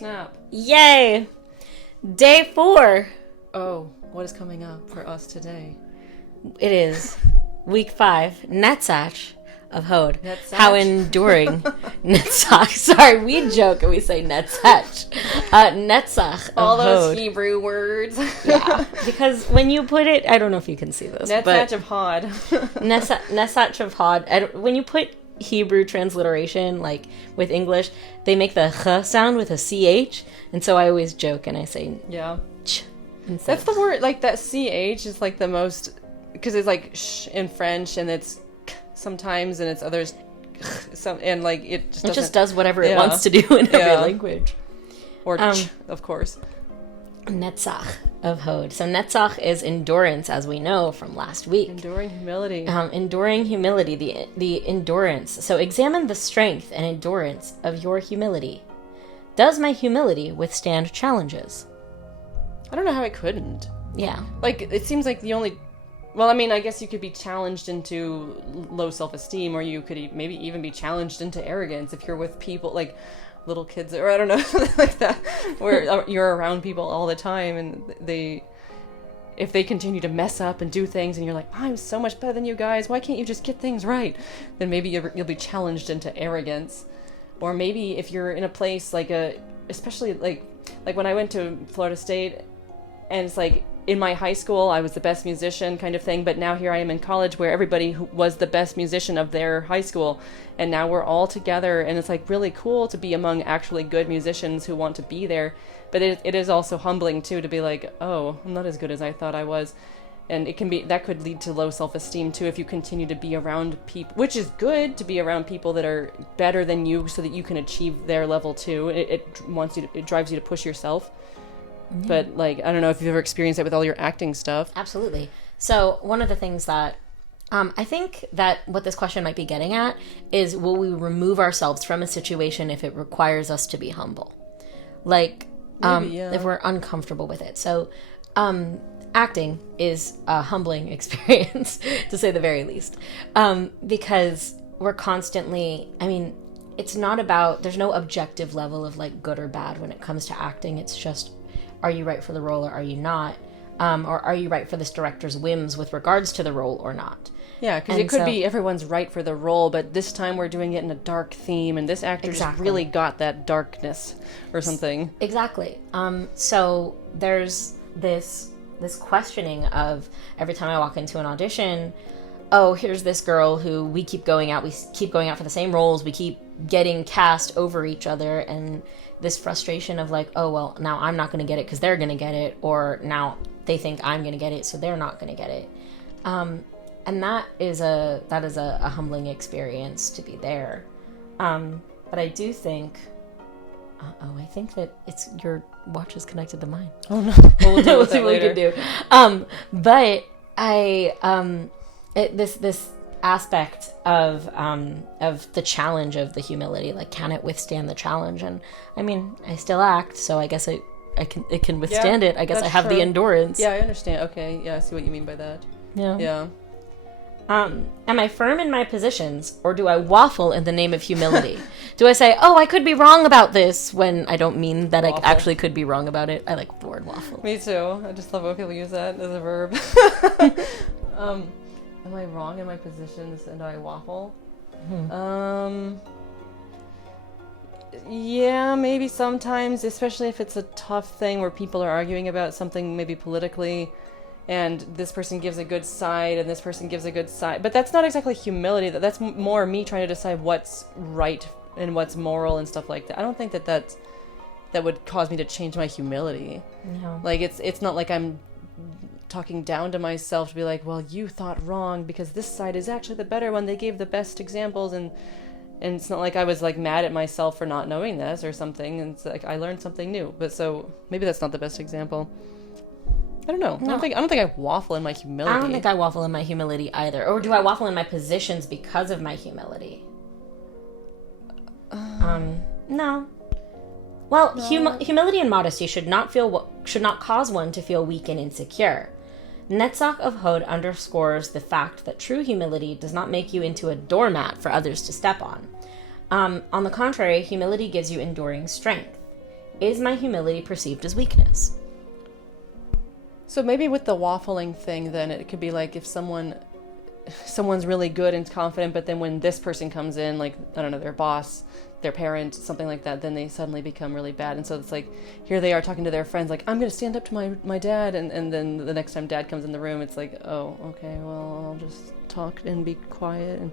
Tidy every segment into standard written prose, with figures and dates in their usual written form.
snap. Yay! Day 4. Oh, what is coming up for us today? It is week 5, Netzach of Hod. Netzach? How enduring. Netzach. Sorry, we joke and we say Netzach. Netzach of All those Hod. Hebrew words. Yeah, because when you put it, I don't know if you can see this, Netzach of Hod. Netzach of Hod. When you put Hebrew transliteration, like with English, they make the ch sound with a ch, and so I always joke and I say Yeah. ch. That's the word, like that ch is like the most, because it's like sh in French and it's k sometimes and it's others, and like it just does whatever it wants to do in every language. Or ch, of course. Netzach of Hod. So Netzach is endurance, as we know from last week. Enduring humility. Enduring humility, the endurance. So examine the strength and endurance of your humility. Does my humility withstand challenges? I don't know how it couldn't. Yeah. Like, it seems like the only... Well, I mean, I guess you could be challenged into low self-esteem, or you could maybe even be challenged into arrogance if you're with people, like, little kids, or I don't know, like that, where you're around people all the time, and if they continue to mess up and do things, and you're like, I'm so much better than you guys, why can't you just get things right? Then maybe you'll be challenged into arrogance. Or maybe if you're in a place like especially like when I went to Florida State, and it's like, in my high school, I was the best musician kind of thing, but now here I am in college where everybody was the best musician of their high school, and now we're all together, and it's like really cool to be among actually good musicians who want to be there, but it is also humbling too to be like, oh, I'm not as good as I thought I was, and that could lead to low self-esteem too if you continue to be around people, which is good to be around people that are better than you so that you can achieve their level too. It drives you to push yourself. Yeah. But, like, I don't know if you've ever experienced that with all your acting stuff. Absolutely. So one of the things that I think that what this question might be getting at is, will we remove ourselves from a situation if it requires us to be humble? Like, Maybe, yeah. If we're uncomfortable with it. So acting is a humbling experience, to say the very least, because we're constantly, I mean, it's not about, there's no objective level of, like, good or bad when it comes to acting. It's just, are you right for the role or are you not? Or are you right for this director's whims with regards to the role or not? Yeah, because it could be everyone's right for the role, but this time we're doing it in a dark theme, and this actor just really got that darkness or something. Exactly. So there's this questioning of, every time I walk into an audition, oh, here's this girl who we keep going out for the same roles, we keep getting cast over each other, and this frustration of like, oh, well, now I'm not going to get it because they're going to get it, or now they think I'm going to get it, so they're not going to get it. And that is a humbling experience to be there. But I do think, I think that your watch is connected to mine. Oh no, we'll see what we can do. But this aspect of the challenge of the humility, like, can it withstand the challenge? And I mean, I still act, so I guess it can withstand it. I guess I have the endurance. Yeah, I understand. Okay, yeah, I see what you mean by that. Yeah. Am I firm in my positions, or do I waffle in the name of humility? Do I say, oh, I could be wrong about this, when I don't mean that waffle. I actually could be wrong about it? I like the word waffle. Me too. I just love when people use that as a verb. Am I wrong in my positions and do I waffle? Yeah, maybe sometimes, especially if it's a tough thing where people are arguing about something maybe politically, and this person gives a good side and this person gives a good side. But that's not exactly humility. That's more me trying to decide what's right and what's moral and stuff like that. I don't think that would cause me to change my humility. No. Like, it's not like I'm talking down to myself to be like, well, you thought wrong because this side is actually the better one. They gave the best examples, and it's not like I was like mad at myself for not knowing this or something. And it's like I learned something new. But so maybe that's not the best example. I don't know. No. I don't think I waffle in my humility. I don't think I waffle in my humility either. Or do I waffle in my positions because of my humility? No. Well, no. Humility and modesty should not cause one to feel weak and insecure. Netzach of Hod underscores the fact that true humility does not make you into a doormat for others to step on. On the contrary, humility gives you enduring strength. is my humility perceived as weakness? So maybe with the waffling thing, then it could be like if someone's really good and confident, but then when this person comes in, like, I don't know, their boss, their parent, something like that, then they suddenly become really bad. And so it's like, here they are talking to their friends, like, I'm going to stand up to my dad. And then the next time dad comes in the room, it's like, oh, okay, well, I'll just talk and be quiet. And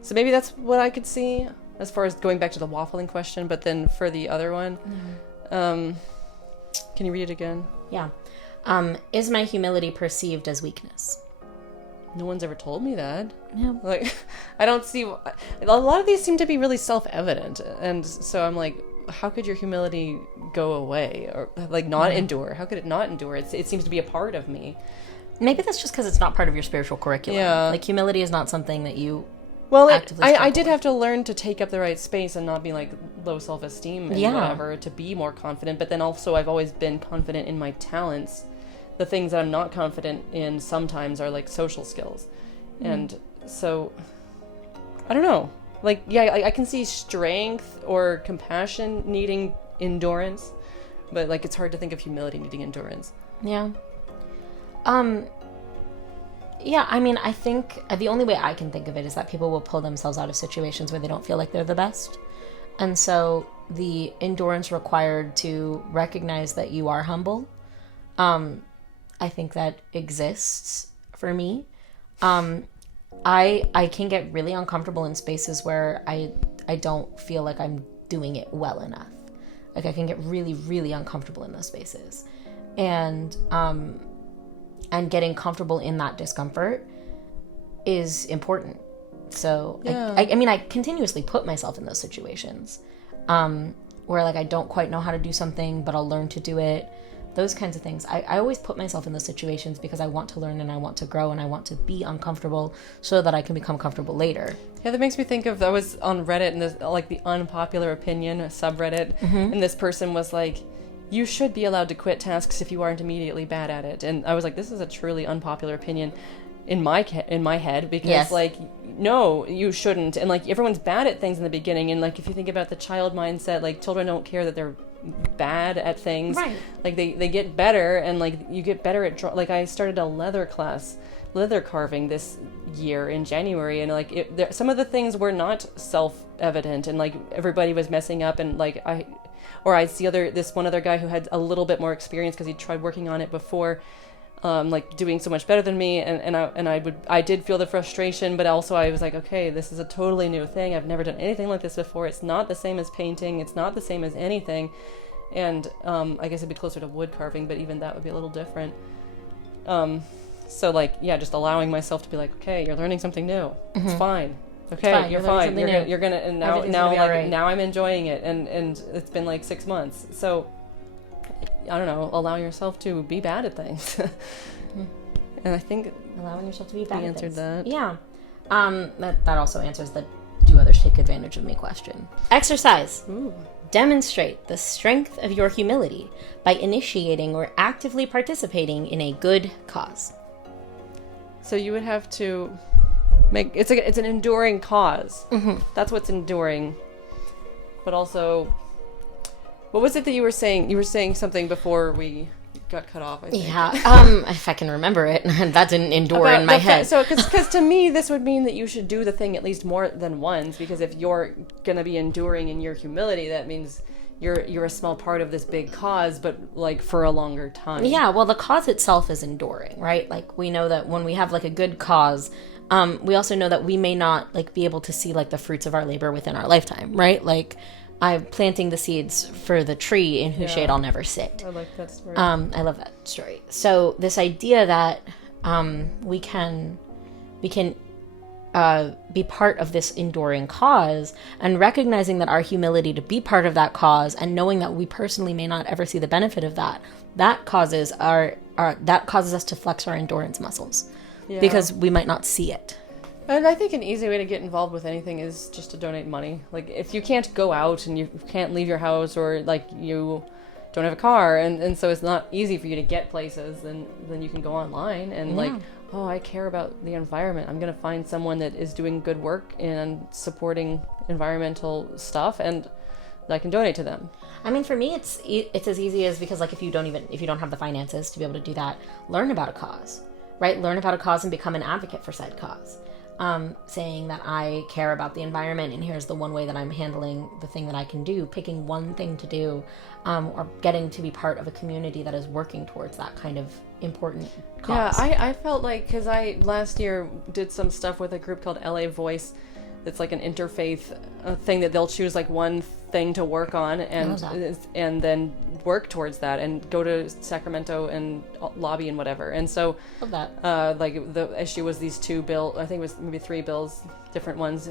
so maybe that's what I could see as far as going back to the waffling question. But then for the other one, can you read it again? Yeah. Is my humility perceived as weakness? No one's ever told me that. Yeah. Like, I don't see... A lot of these seem to be really self-evident. And so I'm like, how could your humility go away? Or, like, not endure? How could it not endure? It seems to be a part of me. Maybe that's just because it's not part of your spiritual curriculum. Yeah. Like, humility is not something that you Well, actively I did struggle have to learn to take up the right space and not be, like, low self-esteem and Yeah. whatever, to be more confident. But then also I've always been confident in my talents. The things that I'm not confident in sometimes are, like, social skills. And so, I don't know. Like, yeah, I can see strength or compassion needing endurance, but, like, it's hard to think of humility needing endurance. Yeah. Yeah, I mean, I think the only way I can think of it is that people will pull themselves out of situations where they don't feel like they're the best. And so the endurance required to recognize that you are humble, I think that exists for me. I can get really uncomfortable in spaces where I don't feel like I'm doing it well enough. Like, I can get really, really uncomfortable in those spaces. And getting comfortable in that discomfort is important. So Yeah. I mean, I continuously put myself in those situations where, like, I don't quite know how to do something, but I'll learn to do it. Those kinds of things. I always put myself in those situations because I want to learn and I want to grow and I want to be uncomfortable so that I can become comfortable later. Yeah, that makes me think of, I was on Reddit and there's, like, the unpopular opinion subreddit, and this person was like, you should be allowed to quit tasks if you aren't immediately bad at it. And I was like, this is a truly unpopular opinion in my head, because Yes. like, no, you shouldn't. And, like, everyone's bad at things in the beginning, and, like, if you think about the child mindset, like, children don't care that they're bad at things. Right. Like, they get better, and, like, you get better at like, I started a leather carving this year in January, and, like, some of the things were not self-evident, and, like, everybody was messing up, and, like, I'd see this one other guy who had a little bit more experience because he tried working on it before, like, doing so much better than me, and I did feel the frustration, but also I was like, okay, this is a totally new thing. I've never done anything like this before. It's not the same as painting. It's not the same as anything, and I guess it'd be closer to wood carving, but even that would be a little different. So, like, yeah, just allowing myself to be like, okay, you're learning something new. It's fine. Okay, fine. you're You're learning fine. something new. You're gonna, and Everything's now gonna be like, alright. now I'm enjoying it, and it's been like 6 months. So, I don't know, allow yourself to be bad at things. And I think Allowing yourself to be bad we at answered things. that. Yeah. That also answers the do others take advantage of me question. Exercise. Ooh. Demonstrate the strength of your humility by initiating or actively participating in a good cause. So you would have to make it's an enduring cause. That's what's enduring. But also, what was it that you were saying? You were saying something before we got cut off, I think. Yeah, if I can remember it. That didn't endure About in my the head. So, because to me, this would mean that you should do the thing at least more than once, because if you're going to be enduring in your humility, that means you're a small part of this big cause, but, like, for a longer time. Yeah, well, the cause itself is enduring, right? Like, we know that when we have, like, a good cause, we also know that we may not, like, be able to see, like, the fruits of our labor within our lifetime, right? Like, I'm planting the seeds for the tree in whose shade I'll never sit. I like that story. I love that story. So this idea that we can be part of this enduring cause, and recognizing that our humility to be part of that cause, and knowing that we personally may not ever see the benefit of that causes us to flex our endurance muscles, because we might not see it. And I think an easy way to get involved with anything is just to donate money. Like, if you can't go out and you can't leave your house, or, like, you don't have a car, and so it's not easy for you to get places, then you can go online and, like, oh, I care about the environment. I'm going to find someone that is doing good work and supporting environmental stuff, and that I can donate to them. I mean, for me, it's as easy as, because like if you don't have the finances to be able to do that, learn about a cause, right? Learn about a cause and become an advocate for said cause. Saying that I care about the environment and here's the one way that I'm handling the thing that I can do, picking one thing to do, or getting to be part of a community that is working towards that kind of important cause. Yeah, I felt like, because I last year did some stuff with a group called LA Voice. It's like an interfaith thing that they'll choose like one thing to work on and then work towards that and go to Sacramento and lobby and whatever. And so Love that. like the issue was these 2 bills, I think it was maybe 3 bills, different ones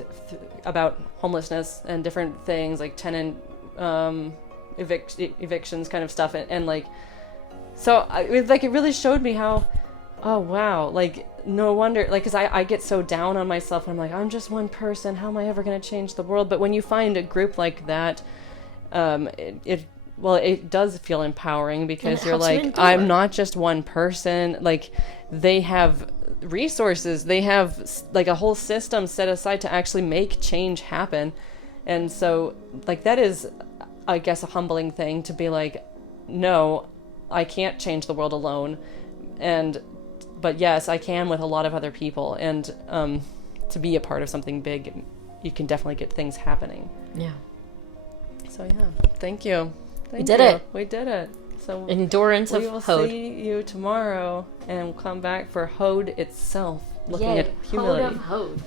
about homelessness and different things like tenant evictions kind of stuff. And like, so it really showed me how, oh wow, like no wonder, like, because I get so down on myself and I'm like, I'm just one person, how am I ever going to change the world? But when you find a group like that, it does feel empowering, because you're like, I'm not just one person. Like, they have resources, they have like a whole system set aside to actually make change happen. And so like that is, I guess, a humbling thing to be like, no, I can't change the world alone. But yes, I can with a lot of other people, and to be a part of something big, you can definitely get things happening. Yeah. So yeah, thank you. We did it. We did it. So Endurance of Hod. We will see you tomorrow, and we'll come back for Hod itself, looking at humility. Hod of Hod.